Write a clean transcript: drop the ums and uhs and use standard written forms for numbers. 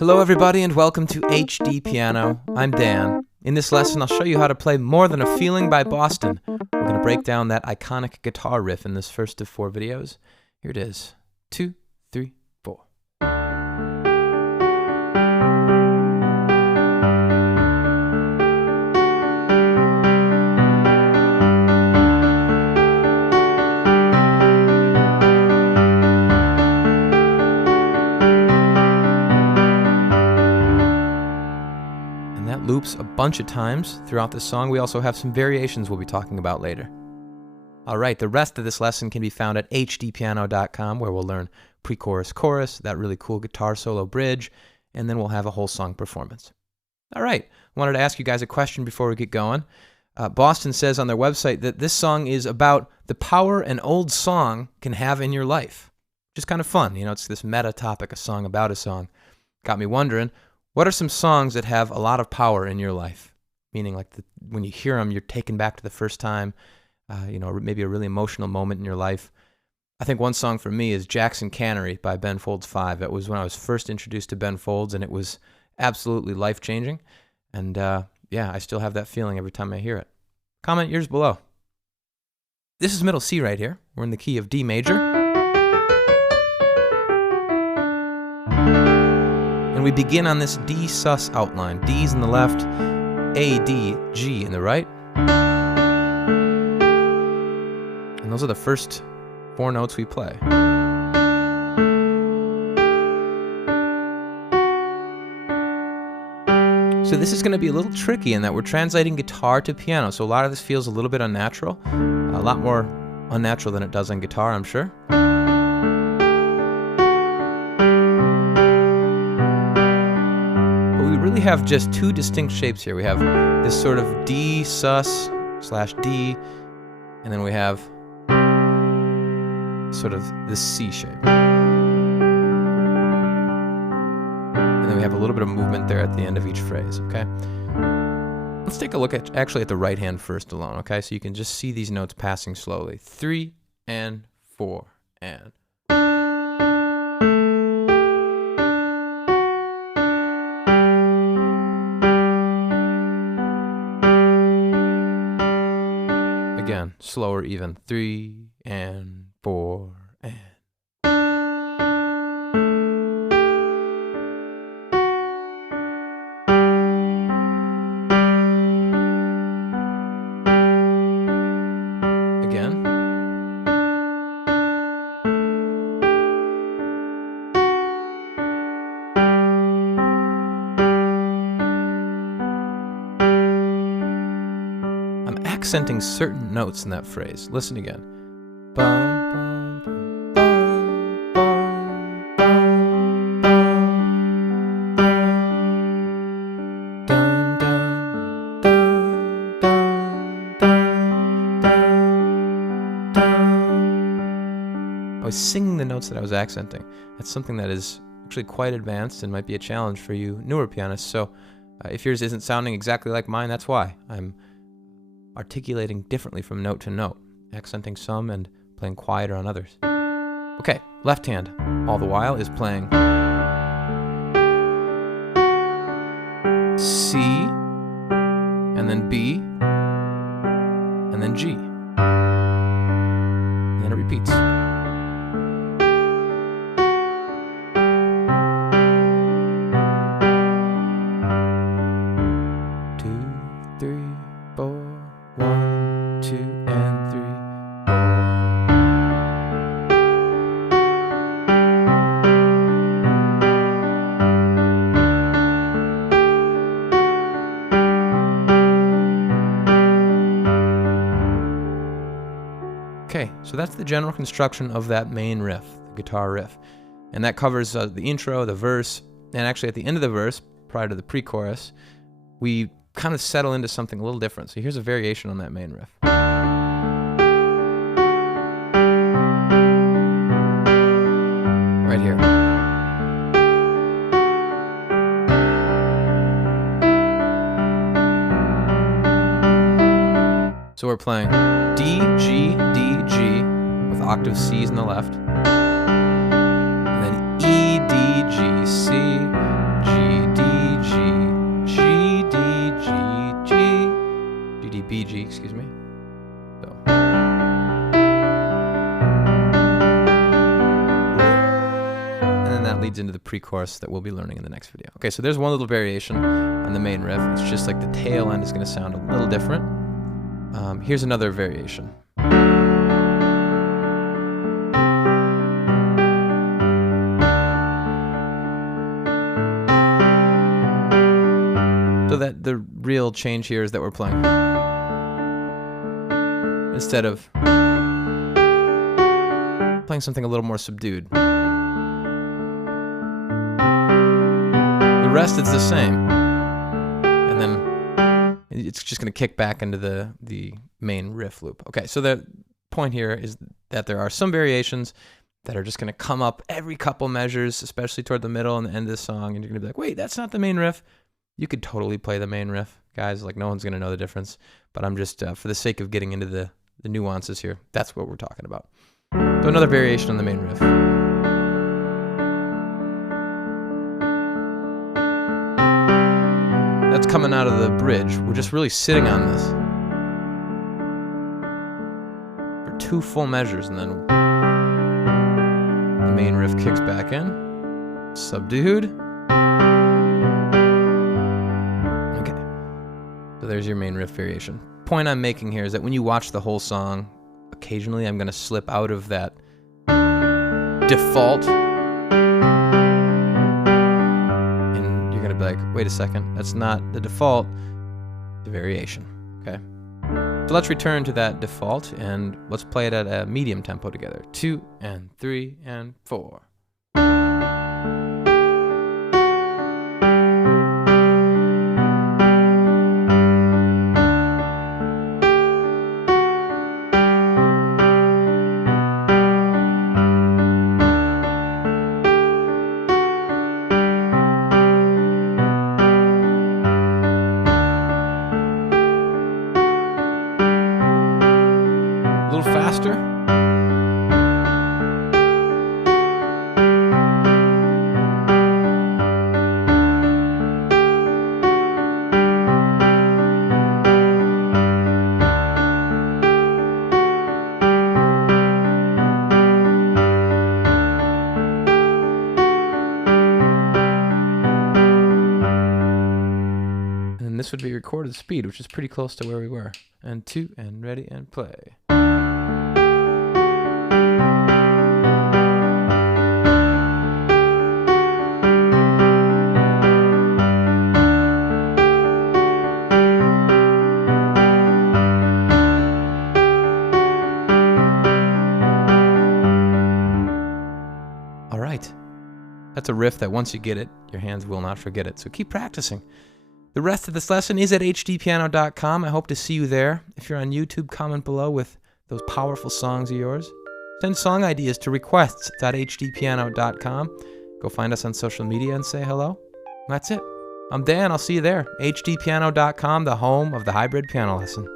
Hello everybody and welcome to HDpiano. I'm Dan. In this lesson I'll show you how to play More Than a Feeling by Boston. We're going to break down that iconic guitar riff in this first of 4 videos. Here it is. 2, 3, 4. Loops a bunch of times throughout the song. We also have some variations we'll be talking about later. Alright, the rest of this lesson can be found at HDpiano.com, where we'll learn pre-chorus, chorus, that really cool guitar solo bridge, and then we'll have a whole song performance. Alright, I wanted to ask you guys a question before we get going. Boston says on their website that this song is about the power an old song can have in your life. Which is kind of fun, you know, it's this meta topic, a song about a song. Got me wondering, what are some songs that have a lot of power in your life? Meaning like when you hear them, you're taken back to the first time, maybe a really emotional moment in your life. I think one song for me is Jackson Cannery by Ben Folds 5. That was when I was first introduced to Ben Folds, and it was absolutely life-changing. And I still have that feeling every time I hear it. Comment yours below. This is middle C right here. We're in the key of D major. And we begin on this D sus outline. D's in the left, A, D, G in the right. And those are the first 4 notes we play. So this is going to be a little tricky in that we're translating guitar to piano. So a lot of this feels a little bit unnatural. A lot more unnatural than it does on guitar, I'm sure. We really have just 2 distinct shapes here. We have this sort of D sus / D, and then we have sort of this C shape. And then we have a little bit of movement there at the end of each phrase, okay? Let's take a look at the right hand first alone, okay? So you can just see these notes passing slowly. 3 and 4 and. Again, slower even. 3 and 4 and. Again. Accenting certain notes in that phrase. Listen again. Bum, bum, bum, bum, bum, bum, bum. Dun, dun, dun, dun, dun, dun, dun. I was singing the notes that I was accenting. That's something that is actually quite advanced and might be a challenge for you newer pianists. So if yours isn't sounding exactly like mine, that's why. I'm articulating differently from note to note, accenting some and playing quieter on others. Okay, left hand, all the while, is playing C, and then B, and then G. And then it repeats. Okay, so that's the general construction of that main riff, the guitar riff. And that covers the intro, the verse, and actually at the end of the verse, prior to the pre-chorus, we kind of settle into something a little different. So here's a variation on that main riff. Right here. So we're playing D, G, D, G, with octave C's in the left. And then E, D, G, C, G, B, G, excuse me. So. And then that leads into the pre-chorus that we'll be learning in the next video. Okay, so there's one little variation on the main riff. It's just like the tail end is going to sound a little different. Here's another variation. So that the real change here is that we're playing instead of playing something a little more subdued. The rest is the same, and then it's just going to kick back into the main riff loop. Okay, so the point here is that there are some variations that are just going to come up every couple measures, especially toward the middle and the end of the song, and you're going to be like, wait, that's not the main riff. You could totally play the main riff, guys. Like, no one's going to know the difference, but I'm just, for the sake of getting into the nuances here, that's what we're talking about. So another variation on the main riff. That's coming out of the bridge. We're just really sitting on this for 2 full measures, and then the main riff kicks back in, subdued. Okay, so there's your main riff variation. Point I'm making here is that when you watch the whole song, occasionally I'm going to slip out of that default, and you're going to be like, wait a second, that's not the default, the variation. Okay, so let's return to that default and let's play it at a medium tempo together. 2 and 3 and 4. A little faster. And this would be recorded speed, which is pretty close to where we were. And 2 and ready and play. All right. That's a riff that once you get it, your hands will not forget it. So keep practicing. The rest of this lesson is at HDpiano.com. I hope to see you there. If you're on YouTube, comment below with those powerful songs of yours. Send song ideas to requests@HDpiano.com. Go find us on social media and say hello. That's it. I'm Dan. I'll see you there. HDpiano.com, the home of the hybrid piano lesson.